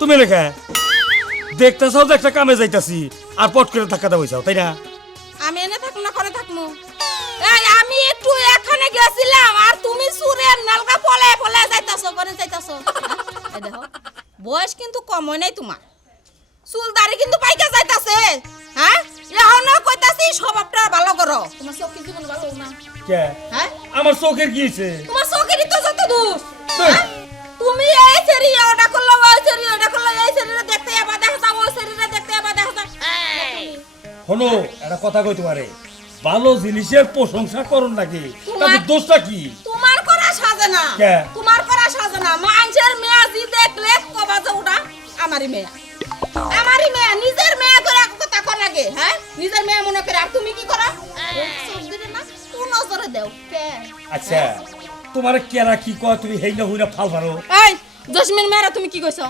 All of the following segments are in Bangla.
তুমি লেখা দেখতেছাও যে একটা কামে যাইতাছি আর পট করে ধাক্কা দাও তাই না? আমি এনে থাকবো না করে থাকবো। এই আমি একটু এখানে গেছিলাম আর তুমি সুরের নালকা ফলে ফলে যাইতাছো করে যাইতাছো। এই দেখো বয়স কিন্তু কম হয় নাই তোমার, চুল দাড়ি কিন্তু পাইকা যাইতাছে। হ্যাঁ এখনো কইতাছি স্বভাবটা ভালো করো। তোমার চোখ কি জীবন ভালো না? কে? হ্যাঁ আমার চোখের কি হইছে? তোমার চোখেরই তো যত দোষ। তুমি এই সেরি ওটা করলো ওই সেরি ওটা করলো এই সেরিরে দেখতে আবার দেখা যাও ওই সেরিরে দেখতে আবার দেখা যাও। হলো একটা কথা কই তোমারে, ভালো জিনিসের প্রশংসা করুন নাকি, তাতে দোষটা কি? তোমার করা সাজে না, তোমার করা সাজে না। মানুষের মেয়ে জি দেখলে কবা যে ওটা আমারই মেয়ে, আমারই মেয়ে। নিজের মেয়ে করে কথা কর লাগে। হ্যাঁ নিজের মেয়ে মনে করে আর তুমি কি করো? চোখ দিলে না কোন নজরে দেও কে? আচ্ছা তোমার কেরা কি কয় তুমি হেইনা হইনা ফাল মারো? এই জসিমের মেয়েরা তুমি কি কইছো?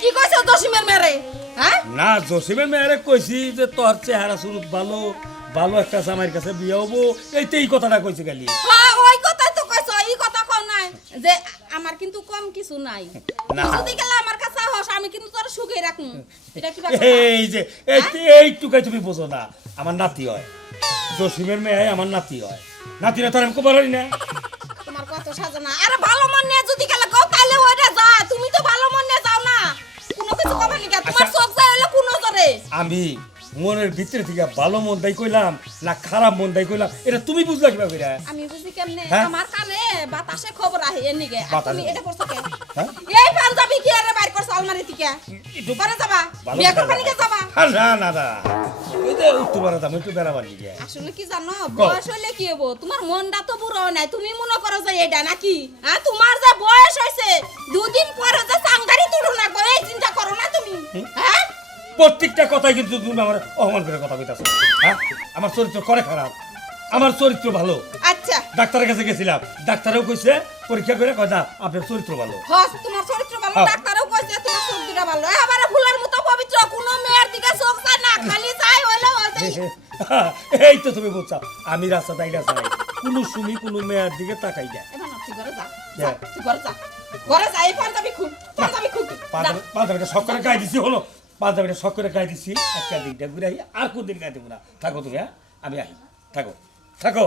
কি কইছো জসিমের মেয়েরে? হ্যাঁ না জসিমের মেয়েরে কইছি যে তোর চেহারা সুরত ভালো, ভালো একটা জামাইয়ের কাছে বিয়ে হবো, এই কথাটা কইছে খালি। হ্যাঁ ওই কথাই তো কইছো, এই কথা কও নাই যে আমার কিন্তু কম কিছু নাই। না যদি গেলে আমার কাছে হস আমি কিন্তু তোর সুখে রাখমু। এটা কি ব্যাপার? এই যে এইটুকাই তুমি বোঝো না, আমার নাতি হয় জসিমের মেয়ে, আমার নাতি হয়। নাতি না তোর আমি কবার না তোমার কত সাজে না। আরে ভালো মন নিয়ে যদি গেলে কও তাইলে ওইটা যা। তুমি তো ভালো মন নিয়ে যাও না, কোনো কিছু কবে নি। তোমার চোখ যায় হলো কোন নজরে? আমি মনের ভিতরে থেকে ভালো মন দাই কইলাম না খারাপ মন দাই কইলাম, এটা তুমি বুঝলা কিভাবে? আমি বুঝি কেমনে? হ্যাঁ? আমার কানে বাতাসে খবর আহে এর নিগে। আর বাতাসে? তুমি এটা করছো কে? হ্যাঁ? এই পাঞ্জাবি কি আরে বাইর করছ আলমারি থেকে? পরে যাবা বিয়ে করবা নিকে যাবা? না না না এই যে উত্তর দাম একটু বেড়াবার নিগে। আসলে কি জানো বয়স হইলে কি হবো? তোমার মনটা তো বুড়ো নাই। তুমি মনে করো যে এটা নাকি? হ্যাঁ তোমার যে বয়স হইছে দুদিন পরে যে সাংগারি তুড়ো না গো, এই চিন্তা করো না তুমি? হ্যাঁ প্রত্যেকটা কথাই কিন্তু তুমি আমার অপমান করে কথা কইতাছো। হ্যাঁ আমার চরিত্র করে খারাপ, আমার চরিত্র ভালো। আচ্ছা ডাক্তারের কাছে গেছিলাম, ডাক্তারও কইছে পরীক্ষা করে কয় না আপনার চরিত্র ভালো। হস তোমার চরিত্র ভালো, ডাক্তারও কইছে তোমার চোখ দুটো ভালো। এবারে ফুলের মতো পবিত্র, কোনো মেয়ের দিকে চোখ চায় না, খালি চাই হইলো ওই যে। এই তো তুমি বুঝছো, আমি রাস্তা দাইরা যাই কোনো সুমি কোনো মেয়ের দিকে তাকাই না। এবার না তুই ঘরে যা, তুই ঘরে যা, ঘরে যা। এই পাঞ্জাবি খুল, পাঞ্জাবি খুল। পাঞ্জাবিটা শখ করে গায়ে দিছি, হলো পাঞ্জাবিটা শখ করে গায়ে দিছি। একটা দিকটা ঘুরে আই, আর কোন দিন গায়ে দেবো না। থাকো তুমি, হ্যাঁ আমি আই, থাকো থাকো।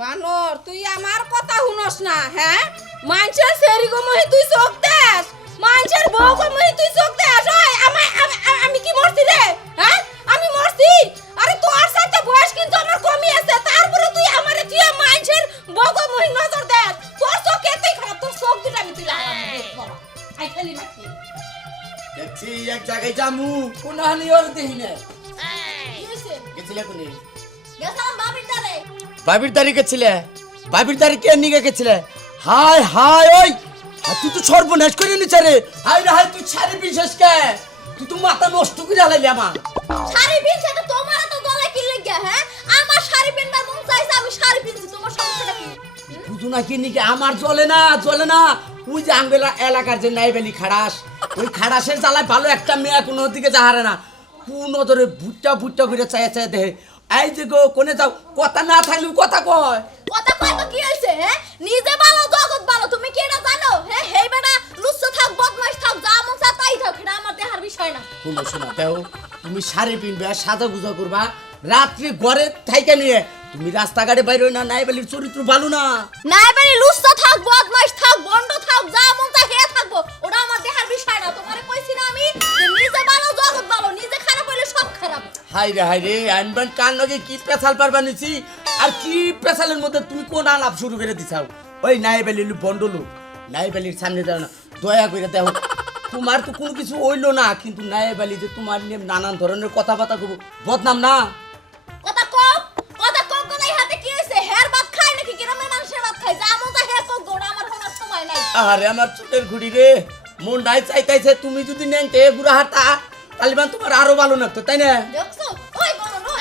বানর তুই আমার কথা শুনস না? হ্যাঁ মানুষের সেরি গো মহি তুই চোখ দেস, মানুষের বউ গো মহি তুই চোখ দেস। ওই আমি কি মরছি রে? হ্যাঁ আমি মরছি? আরে তোর সাথে বয়স কিন্তু আমার কমই আছে, তারপরে তুই আমারে তুই মানুষের বউ গো মহি নজর দেস। তোর চোখ এতই খারাপ, তোর চোখ দুটো আমি তুই লাগাবো। আই খালি মারছি দেখছি এক জায়গায় জামু কোন হানি ওর দেহি না। কি হইছে? গেছিলে কোনে? গেছাম বাবির দারে। বাবির দাড়ি গেছিলে? বাবির দাড়ি কে নিয়ে গেছিলে? হাই হাই ওই তুই তো সর্বনাশ করে নিছে রে। হাই রে হাই তুই ছাড়ি বিশেষ কে? তুই তো মাথা নষ্ট করে আলাইলি আমার। শাড়ি পিনছে তো তোমার তো গলায় কি লাগা? হ্যাঁ আমার শাড়ি পিনবার মন চাইছে, আমি শাড়ি পিনছি, তোমার সমস্যাটা কি? বুঝু না কি নিকে আমার জ্বলে না জ্বলে না। ওই যে আঙ্গেলা এলাকার যে নাইবেলি খাড়াস, ওই খাড়াসের জ্বালায় ভালো একটা মেয়ে কোনো দিকে যাহারে না, কোন ধরে ভুট্টা ভুট্টা করে চায় চায় দেহে। এই যে গো কোনে যাও, কথা না থাকলেও কথা কয়। কথা কয় তো কি হইছে? হ্যাঁ নিজে ভালো জগৎ ভালো, তুমি কি এটা জানো? হ্যাঁ হেই বেটা লুচ্চা থাক বদমাইশ থাক যা মন চায় তাই থাক, এটা আমার দেহার বিষয় না। শুনো শোনা দেও, তুমি শাড়ি পিনবে সাজা গুজা করবা, রাত্রি ঘরে থাইকে নিয়ে তুমি রাস্তাঘাটে বাইরে না। নাইবেলির চরিত্র ভালো না। নাই বাড়ি লুচ্চা থাক বদমাইশ থাক বন্ড থাক যা মন চায় হে থাকবো, ওটা আমার দেহার বিষয় না। তোমারে কইছি না আমি যে নিজে ভালো জগৎ ভালো, নিজে খারাপ হইলে সব খারাপ। হাই রে আনবান কান লগে কি পেছাল পারবা নিছি, আর কি পেছালের মধ্যে তুমি কোন আলাপ শুরু করে দিছাও। ওই নাইবেলির বন্ডলু, নাইবেলির সামনে যাও না, দয়া করে দেখো। তোমার তো কোনো কিছু হইলো না, কিন্তু নাইবেলি যে তোমার নিয়ে নানান ধরনের কথাবার্তা কব, বদনাম না? কথা কম কথাই হাতে কি হইছে? হের ভাত খায় নাকি গ্রামের মানুষের ভাত খায়? যা মন চায় হে কম, ওটা আমার কোনো সময় নাই। আরে আমার চুলের ঘুড়ি রে, মন নাই চাইতাইছে তুমি যদি নেনতে গুড়া হাতা তালিবান তোমার আরো ভালো লাগতো, তাই না? দেখছো ওই বড় নয়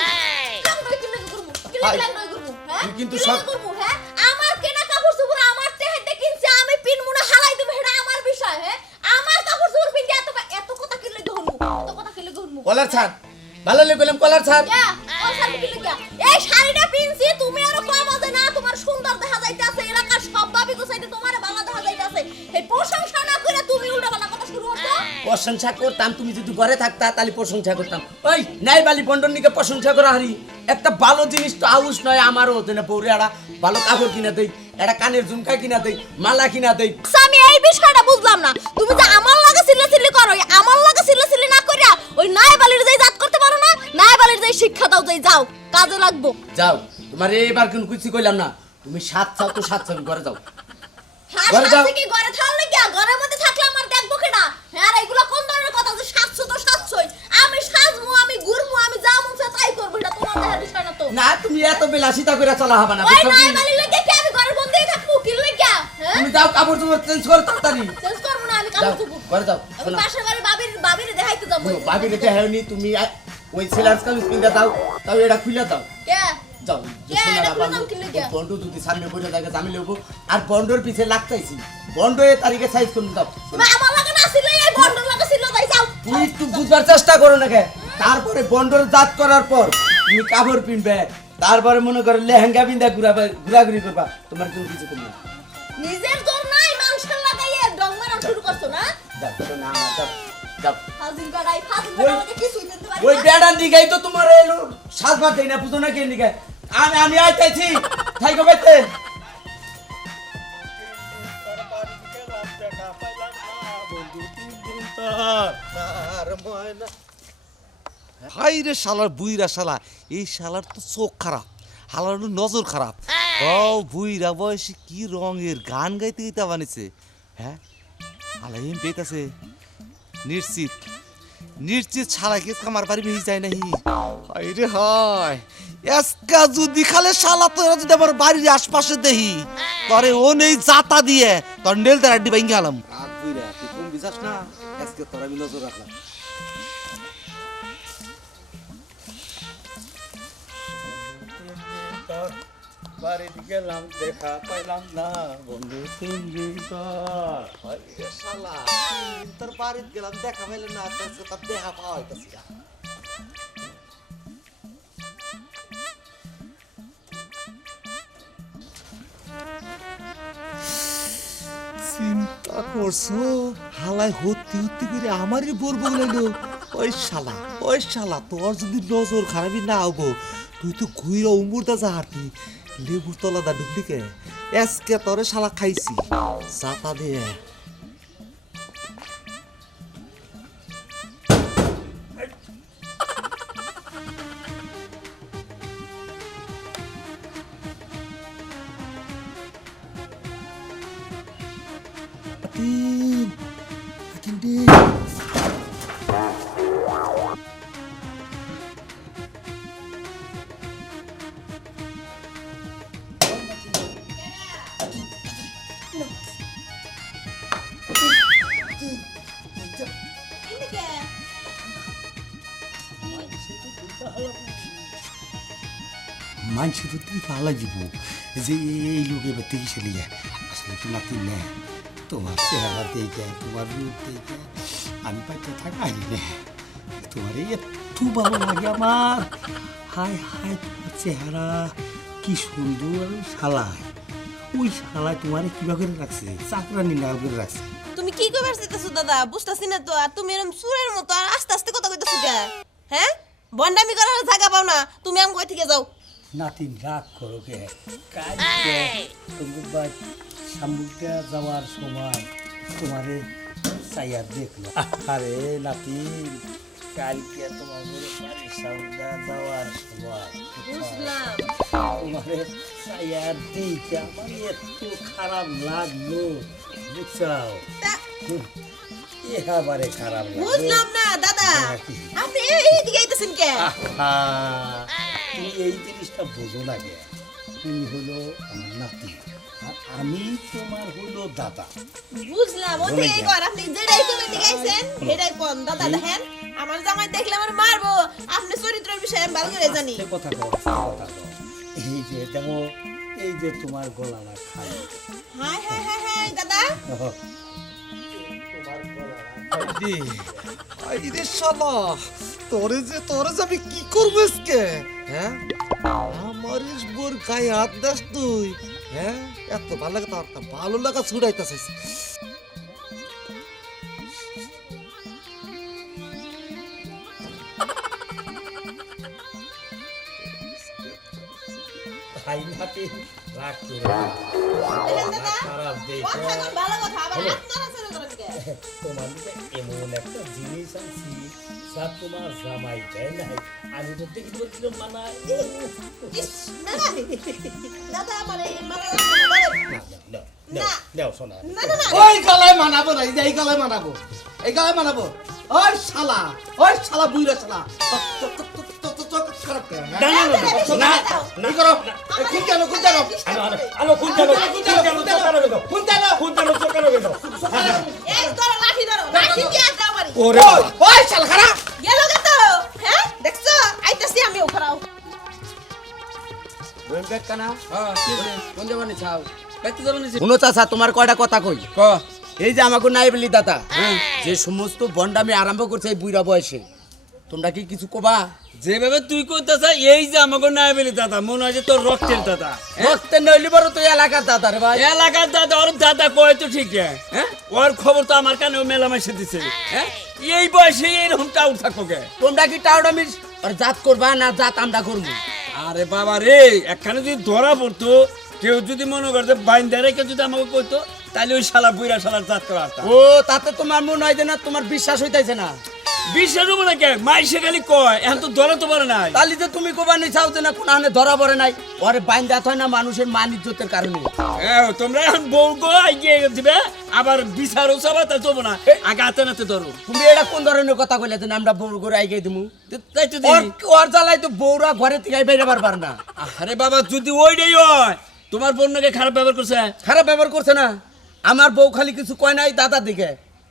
কেন নয় কি লাগি করব কি লাগি করব? হ্যাঁ কিন্তু সব সব করব। হ্যাঁ আমার কেনা কাপড় চোপড় আমার চেহারা কিনছে, আমি পিনমুনা হালাই দেব, এটা আমার বিষয়। হ্যাঁ কলার ছাড় ভালো লেগে গেলাম কলার ছাড় ইয়া ও সামনে কি লাগিয়া এই শাড়িটা পিনছি তুমি আরো কম আছে না তোমার সুন্দর দেখা যাইতাছে এলাকার সব ভাবি গোছাইতে তোমারে ভালো দেখা যাইতাছে এই প্রশংসা না করে তুমি উল্টাপাল্টা কথা শুরু করছো প্রশংসা করতাম তুমি যদি ঘরে থাকতা তাহলে প্রশংসা করতাম ওই নাই বালি বন্ডন নিকে প্রশংসা করা হারি একটা ভালো জিনিস তো আউস নয় আমারও হতে না পৌরে একটা ভালো কাপড় কিনা দেই একটা কানের ঝুমকা কিনা দেই মালা কিনা দেই আচ্ছা, আমি এই বিষয়টা বুঝলাম না তুমি যে আমার লাগে সিল্লাসিল্লি করো এই আমার লাগে সিল্লাসিল্লি না করিয়া ওই নাইবালির যাই জাত করতে পারো না নাইবালির যাই শিক্ষা দাও যাই যাও কাজে লাগবো যাও তোমার এবার কোন কিছু কইলাম না তুমি সাত চাও তো সাত চাও ঘরে যাও হ্যাঁ ঘরে যাও। সাথে কি ঘরে থাকলে কি ঘরের মধ্যে থাকলে আমার দেখবো কেনা হ্যাঁ আর এগুলো কোন ধরনের কথা যে 700 তো 700ই আমি সাজমু আমি ঘুরমু আমি যা মন চায় তাই করব এটা তোমার দেখার বিষয় না তো না তুমি এত বিলাসিতা করে চলা হবে না ওই বুঝছো কি? নাইবালির লাগে কি আমি ঘরের মধ্যে থাকবো কি লাগে হ্যাঁ তুমি যাও কাপড় চোপড় চেঞ্জ করো তাড়াতাড়ি চেঞ্জ করব না আমি যাও কাপড় চুপড় ঘরে যাও আমি শোনো পাশের বাড়ি বাবির দেখাইতে যাবো ভাবি রেতে হেওনি তুমি ওই সেলার্স কামিজ কিনতে দাও তাও এটা খুলে দাও কে যাও যে কে, সোনা এটা না খুলে পাবো দাও কিনলে কে? বন্ডু যদি সামনে বসে থাকে আমি লইবো আর বন্ডর পিছে লাগতাইছি বন্ড এ তারিখে সাইজ করে দাও তুমি আমার লাগে না ছিল এই বন্ডল লাগে ছিল তাই যাও তুই একটু বুঝবার চেষ্টা করো না কে তারপরে বন্ডর জাত করার পর তুমি কাপড় পিনবে তারপরে মনে করো লেহেঙ্গা পিন্দা ঘুরাঘুরি করবা তোমার কোনো কিছু করবে না নিজের জোর নাই মানুষের লাগাইয়ে ডং মারা শুরু করছো না যাও শোনা আমার যাও যাও ফাজিল গাড়াই ফাজিল ওই- গাড়াই কিছুই দিতে পারি ওই না বেড়ার দিঘাই তো তোমার এলো সাজবার দেই না বুঝো না কে দিঘাই আমি আইতাইছি থাইকো বাইতে হাই রে শালার বুইরা শালা এই শালার তো চোখ খারাপ হালার নজর খারাপ ও বুইরা বয়সে কি রঙের গান গাইতে গাইতে বানিয়েছে হ্যাঁ হালা এম পেতাছে নিশ্চিত নিশ্চিত শালা কে কামার বাড়ি বেশি যায় নাহি হাই রে হাই এসকা যদি খালে শালা তো যদি আমার বাড়ির আশপাশে দেহি তরে ও নেই জাতা দিয়ে তোর নেল তার আড্ডি ভাঙ্গি আলাম আর বুইরা তুই কোন বিশ্বাস না আজকে তোর আমি নজর রাখলাম বাড়িতে গেলাম দেখা পাইলাম না বন্ধু তুমি শালা তোর বাড়িতে গেলাম দেখা পাইলে না তার দেখা পাওয়া হইতাছে না চিন্তা করছো হালাই হত্যি হত্যি করে আমারই বলবো লাগলো ওই শালা তোর যদি নজর খারাপই না হবো তুই তো ঘুইরা উমুরদা যা হাঁটি লেবুর তলা দা ঢুকলিকে এসকে তোরে শালা খাইছি চাপা দিয়ে মানছি তো তুই পালা যাব যে এই লোক এবার থেকে চলে যায় আসলে তো নাতি নে তোমার চেহারা দেখে তোমার রূপ দেখে আমি পাইতে থাকাই নে তোমার এই একটু ভালো লাগে আমার হাই হাই তোমার চেহারা কি সুন্দর শালায় ওই শালায় তোমার কিভাবে করে রাখছে চাকরানি নাল করে রাখছে তুমি কি কইবার চাইতেছো দাদা বুঝতাছি না তো আর তুমি এরকম সুরের মতো আর আস্তে আস্তে কথা কইতেছো কে হ্যাঁ বন্ডামি করার জায়গা পাও না তুমি আম কই থেকে যাও নাতিন রাগ করো কে কালকে তোমার শামুকটা যাওয়ার সময় তোমারে চাইয়া দেখলো আরে নাতিন কালকে তোমার বাড়ির শামুকটা যাওয়ার সময় বুঝলাম তোমারে চাইয়া দেখে আমার এত খারাপ লাগলো বুঝছাও এবারে খারাপ লাগলো বুঝলাম না দাদা হ্যাঁ, কি? আপনি এই দিকে আইতেছেন কে আহা, তুমি এই জিনিসটা বোঝো না কে তুমি হলো আমার নাতি আর আমি তোমার হলো দাদা বুঝলাম ও থেকে কর আপনি যেটাই তুমি দিকে আইছেন এটাই কোন দাদা দেখেন আমার জামাই দেখলে আমার মারবো আপনি চরিত্রের বিষয়ে আমি ভালো করে জানি সে কথা কও, সে কথা কও। এই যে দেখো এই যে তোমার গলাটা খালি হাই হাই হাই হাই দাদা তোমার গলাটা খালি আইরে শালা তোরে যে আমি কি করবো আজকে হ্যাঁ আমার বোর গায়ে হাত দাস তুই হ্যাঁ এত ভালো লাগে তোর ভালো লাগা ছুড়াইতেছিস ভাই নাতি রাগ করে দেখেন দাদা খারাপ দেখো কথা কন ভালো কথা আবার হাত নাড়াচাড়া করেন কে তোমার দিকে এমন একটা জিনিস আনছি যা তোমার জামাই দেয় নাই আমি তো দেখি বলছিলাম মানায় ইস, না না দাদা আমার এই মালা লাগবে না না দেও শোনা না না না ওই গলায় মানাবো না এই গলায় মানাবো ওই শালা বুইরা শালা খারাপ কে না না না না করো খুন কেন আলো কোন জানো চোকানো গেল এই ধরো লাঠি দিয়ে দাও মারি ওরে ওই শালা খারাপ গেল তো হ্যাঁ দেখছো আইতাছি আমি উপরাও শুনো চাচা তোমার কয়টা কথা কই এই যে আমাকে নাইবেলি দাদা যে সমস্ত বন্ডামি আরম্ভ করছে এই বুইরা বয়সে তোমরা কি কিছু কবা যেভাবে তুই করতেছ এই যে আমাকে নাই বলি দাদা মনে হয় যে তোর রক্তের দাদা রক্তের নইলে বড় তো এলাকার দাদা রে ভাই এলাকার দাদা ওর দাদা কয় তো ঠিক হ্যাঁ ওর খবর তো আমার কানে মেলামেশে দিছে হ্যাঁ এই বয়সে এইরকম টাউট থাকো কে তোমরা কি টাউডামি জাত করবা না জাত আমরা করবো আরে বাবা রে একখানে যদি ধরা পড়তো কেউ যদি মনে করতো বাইন্দা রেখে যদি আমাকে কইতো তাহলে ওই শালা বুইরা শালার জাত করা আসতাম ও তাতে তোমার মনে হয় যে না তোমার বিশ্বাস হইতাছে না বিশ্বাস হবো না কে মাইসে খালি কয় এখন তো ধরা তো পারে নাই তাহলে যে তুমি কবা নিছাও যে না কোন আনে ধরা পড়ে নাই ওরে বাইন্দা হয় না মানুষের মান ইজ্জতের কারণে তোমরা এখন বউ গো এগিয়ে দিবে আবার বিচারও চাবা তা দেবো না আগে হাতে নাতে ধরো তুমি এটা কোন ধরনের কথা কইলে যে আমরা বউর করে আইগে দিমু তাই তো ওর জ্বালাই তো বউরা ঘরে থেকে বেরোবার পারবার না আরে বাবা যদি ওইটাই হয় তোমার বোনকে খারাপ ব্যবহার করছে খারাপ ব্যবহার করছে না আমার বউ খালি কিছু কয় নাই দাদার দিকে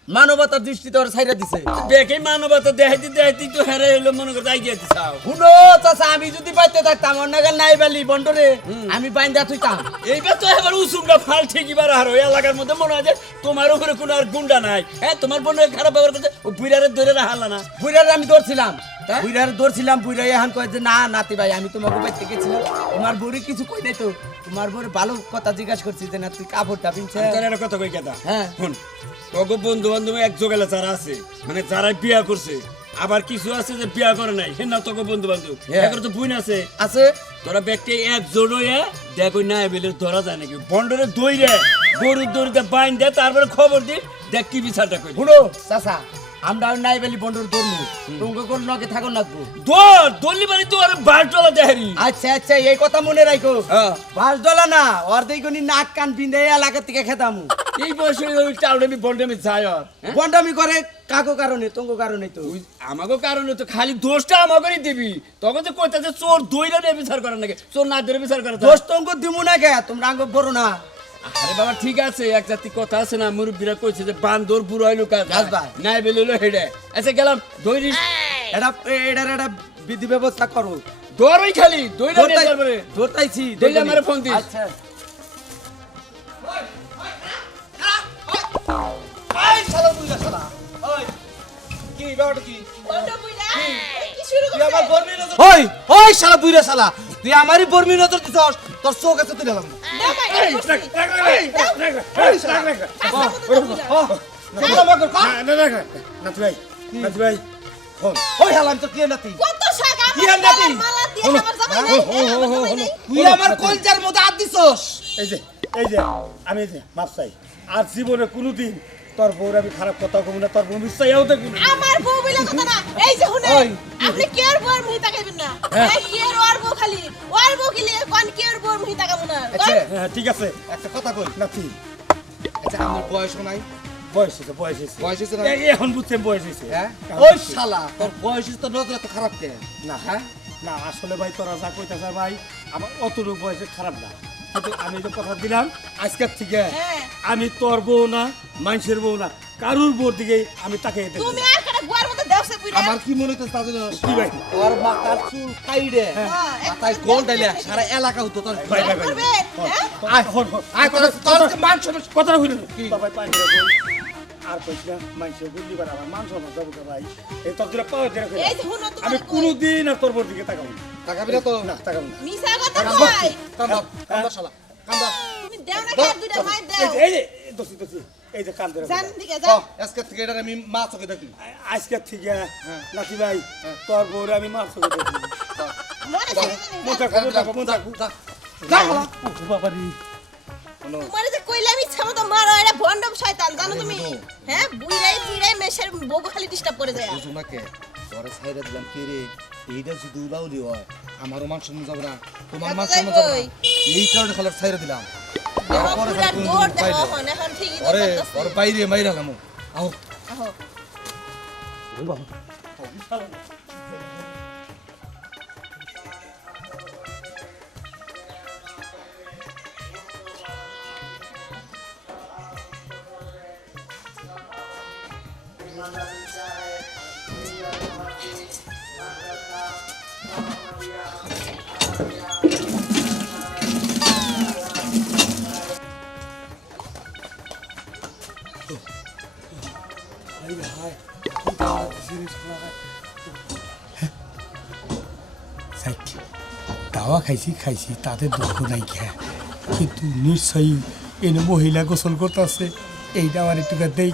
মানবতার দৃষ্টিতে ওর ছাইরা দিছে দেখে মানবতা দেখাইতে তো হেরে হইলো মনে করতে আইগিয়ে দিছাও শুনো চাচা আমি যদি বাইতে থাকতাম ওর নাগাল নাই বালি বন্ডরে আমি বাইন্দা থইতাম এইবার তো এবার উসুমটা ফাল ঠিকই বার হারো এলাকার মধ্যে মনে হয় যে তোমার উপরে কোনো আর গুন্ডা নাই হ্যাঁ তোমার বোনের খারাপ ব্যবহার করছে ও বুইরারে ধরে রাখালা না বুইরারে আমি ধরছিলাম বুইরা এখন কয় যে না নাতি ভাই আমি তোমাকে বাইতে গেছিলাম তোমার বউরে কিছু কই নাই তো তোমার বউরে ভালো কথা জিজ্ঞাসা করছি যে না তুই কাপড়টা পিনছে তোর একটা কথা কই কেদা হ্যাঁ শুন তোকে বন্ধু বান্ধব এক জোগালে যারা আছে মানে যারা বিয়া করছে আবার কিছু আছে যে বিয়া করে নাই সে না তোকে বন্ধু বান্ধব এখন তো বুইন আছে আছে তোরা ব্যক্তি একজন হয়ে দেখ ওই নাই বেলে ধরা যায় নাকি বন্ডরে দইরে গরুর দড়িতে বাইন দে তারপরে খবর দি দেখ কি বিচারটা কই শুনো চাচা আমরা নাই বালি বন্ডর ধরমু তোমাকে কোন নকে থাকো নাকবো দলি বাড়ি তো আর বারটলা দেহারি আচ্ছা এই কথা মনে রাখো হ্যাঁ। বাস ডলা না ওর দেখনি নাক কান বিন্দে এলাকা থেকে খেতামু এই বয়সে ওই টাউনে বন্ডামি যায় আর হ্যাঁ? বন্ডামি করে কাকো কারণে তোমাকে কারণে তো আমাকে কারণে তো খালি দোষটা আমাকেই দিবি তখন তো কইতাছে চোর দইরা নিয়ে বিচার করে নাকি চোর না ধরে বিচার করে দোষ তোমাকে দিমু না কে তোমরা আঙ্গ বড় না আরে বাবা ঠিক আছে এক জাতি কথা আছে না মুরব্বীরা কইছে যে বান্দর বুড়ো হইলো কাজ গাছবাই। নাই বেলিলো হেডে আচ্ছা গেলাম দইরিস এটা বিধি ব্যবস্থা করো দরই খালি দইরা নিয়ে যাবে ধরতাইছি দইলে আমারে ফোন দিস। আচ্ছা কি ব্যাপারটা কি বন্ধ বুইরা কি শুরু তুই আমার করছে বর্মি নজর ওই শালা বুইরা শালা তুই আমারই বর্মি নজর দিছস তোর চোখ আছে তুই দিলাম ওই হালাম তো কি নাতি কত শাক কি আর নাতি? আমার মালা দিয়ে আমার জামাই নাই আমার জামাই নাই তুই আমার কলজার মধ্যে হাত দিছস এই যে আমি যে মাপ চাই আর জীবনে কোনোদিন তোর বউর আমি খারাপ কথা কমু না তোর বউ চাইও দেখবি না আমার বউ বলে কথা না এই যে শুনে আপনি কেয়ার বউর মুহি তাকাইবেন না এই কেয়ার ওর বউ খালি ওর বউ কি লিয়ে কোন কেয়ার বউর মুহি তাকাবো না হ্যাঁ ঠিক আছে একটা কথা কই নাতি আচ্ছা আমার বয়স নাই বয়স হয়েছে বয়স হয়েছে না এখন বুঝছেন বয়স হয়েছে হ্যাঁ ওই শালা তোর বয়স তো নজর এত খারাপ কে না হ্যাঁ না আসলে ভাই তোরা যা কইতাছ ভাই আমার অতটুকু বয়সে খারাপ না কিন্তু আমি যে কথা দিলাম আজকের থেকে হ্যাঁ আমি তোর বউ না মানুষের বউ না কারুর বউর দিকে আমি তাকে তুমি আর কাটা গুয়ার মতো দেওছে পুরা আমার কি মনে হচ্ছে তাদের কি ভাই ওর মাথার চুল কাইড়ে মাথায় গোল ডাইলে সারা এলাকা হতো তোর ভাই ভাই ভাই করবে হ্যাঁ আয় হন হন আয় তোর তোর মান সম্মান কথা হইল কি ভাই পানি আর কইছ না মাইছে বুঝলি পারে আমার মান সম্মান যাবো কে ভাই এই তোর দুটা পাওয়া দিয়ে এই যে হুনো আমি তোমার কোনোদিন আর তোর বোর দিকে তাকাবো না টাকা বিনা তো না তাকাবো না মিছা কথা কই কান্দা কান্দা শালা কান্দা তুমি দেও না কার দুইটা মার দাও এই যে দোষী এই যে কান ধরে জান দিকে যাও আজকে থেকে এটা আমি মা চোখে দেখি আজকে থেকে নাতি ভাই তোর বউরে আমি মার চোখে দেখি মনে বাবা রে তোমার যে কইলাম ইচ্ছা মতো মারো এটা ভন্ডম শয়তান জানো তুমি হ্যাঁ বুইরাই মেশের বগু খালি ডিস্টার্ব করে যায় বুঝো না কে তোরে ছাইরা দিলাম কে রে এইটা যদি উলাউলি হয় আমারও মান সম্মান যাবে না তোমার মান সম্মান যাবে না এই কারণে খালার ছাইরা দিলাম তারপরে খালি কোন দৌড় পাইলে দেখো এখন ঠিকই আরে দেখতেছি ওর বাইরে মাইরা গেলাম আও আহো দাওয়া খাইছি তাদের দুঃখ নাই খেয়া কিন্তু নিশ্চয়ই এনে মহিলা গোসল করতেছে এইটা আমার একটু দেই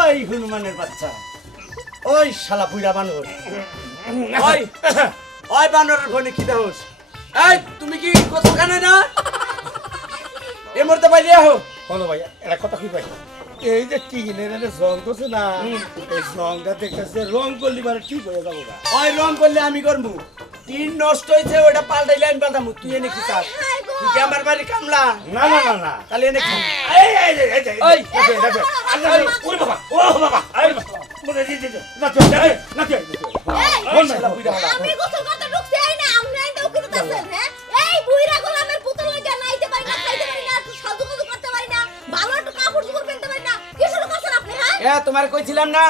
ওই হনুমানের বাচ্চা ওই শালা বুইড়া বানর ওই ওই বানরের ফোনে কি দেহস এই তুমি কি কোথাখানে না এ মরতে বাইরে আহো বলো ভাই এটা কথা কি ভাই এই যে টিনের জং করছে না এই জংটা দেখতেছে রং করলি মানে ঠিক হয়ে যাবো গা ওই রং করলে আমি করবো টিন নষ্ট হয়েছে ওটা পাল্টাইলে আমি পাল্টামু তুই এনে কি চাস তুই কি আমার বাড়ি কামলা না না না না তাহলে এনে খা এই এই এই এই ওই ওরে বাবা ও বাবা এই বলে দি দি না তুই না তুই ওই শালা বুইড়া হালা আমি গোসল করতে ঢুকছি এই না আমরা এটা উকিল দিতেছেন হ্যাঁ এই বুইরা গোলামের পুতুল লাগা নাইতে পারি না খাইতে পারি না সাজুগুজু করতে পারি না ভালো একটু কাপড় চোপড় পরতে পারি না কি শুরু করছেন আপনি হ্যাঁ তোমার কইছিলাম না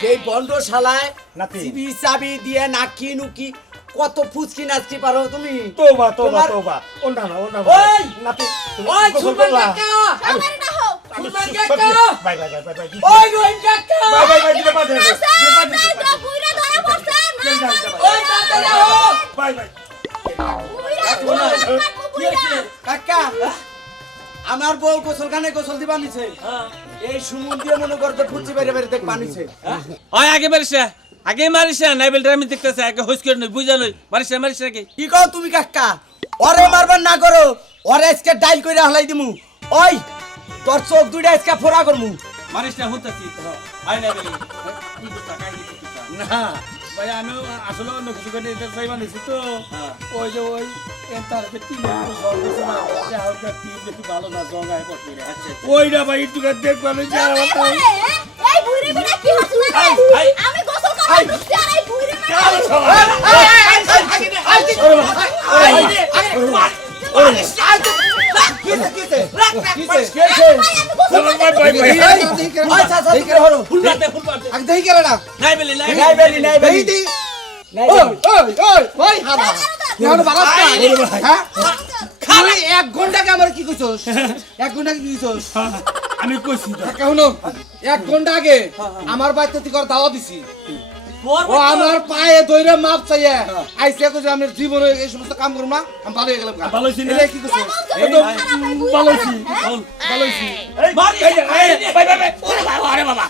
যে এই বন্ধ শালায় নাতি। সিবি চাবি দিয়ে নাকি নুকি কত ফুচকি নাচতে পারো তুমি তোবা তোবা তোমার- তোবা ওন্ডা না ওই! নাতি ওই সুলতান কাকা আমার না হোক সুলতান কাকা বাই বাই বাই বাই ওই রহিম কাকা বাই বাই বাই দিলে পাঠে তাই তো বুইরা ধরা পড়ছে না ওই তাড়াতাড়ি আও বাই বাই বুইরা কি হয়েছে? কাকা আমার বউ গোসলখানে গোসল দিবা নিছে এই সুমন দিয়ে মনে করতে ফুচি বেড়ে বেড়ে দেখ পানিছে ওই আগে মারিস না আগে মারিস না নাইবেলটা আমি দেখতেছি আগে হইস করে নই বুঝা নই মারিস আগে কি কও তুমি কাকা ওরে মারবার না করো ওরে আজকে ডাইল কইরা হলাই দিমু ওই তোর চোখ দুইটা আজকে ফোড়া করমু মারিস না হুনতাছি আই নাইবেলি তুই তো টাকা দিতে না ভাই আমি আসলে অন্য কিছু করে এটা চাইবা নিছি তো ওই যে ওই এন্টার যে টিম জল দিছে না যে হালকা টিম একটু ভালো না জঙ্গায় পড়ে আচ্ছা ওইটা ভাই একটু দেখবানো যে আমার তাই এই বুইরা বিনা কি হচ্ছে না আমি গোসল করতে ঢুকছি আর এই বুইরা ফুলপাতে আগে দেখি কেন না নাইবেলি নাইবেলি নাইবেলি ওই ওই ওই হালা এখনো বালাস না হ্যাঁ খালি 1 ঘন্টা কে আমার কি কইছস 1 ঘন্টা কি কইছস আমি কইছি কেন 1 ঘন্টা আগে আমার বাড়িতে তুই কর দাওয়া দিছি ও আমার পায়ে ধইরা মাপ চাইয়া আইছে কইছে আমি জীবনে এই সমস্ত কাম করব না আমি ভালো হয়ে গেলাম ভালো হইছি না? এলে কি কইছস এই তো ভালো হইছি ভালো হইছি মারি বাই বাই বাই ওরে বাবা আরে বাবা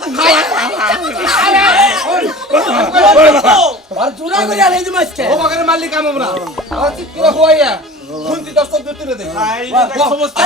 আর জোড়া করে আলাই দিমু আজকে ও বাগারে মালিক কাম আমরা আর ঠিক করে হইয়া শুনতি দশ তো তুলে দে সমস্যা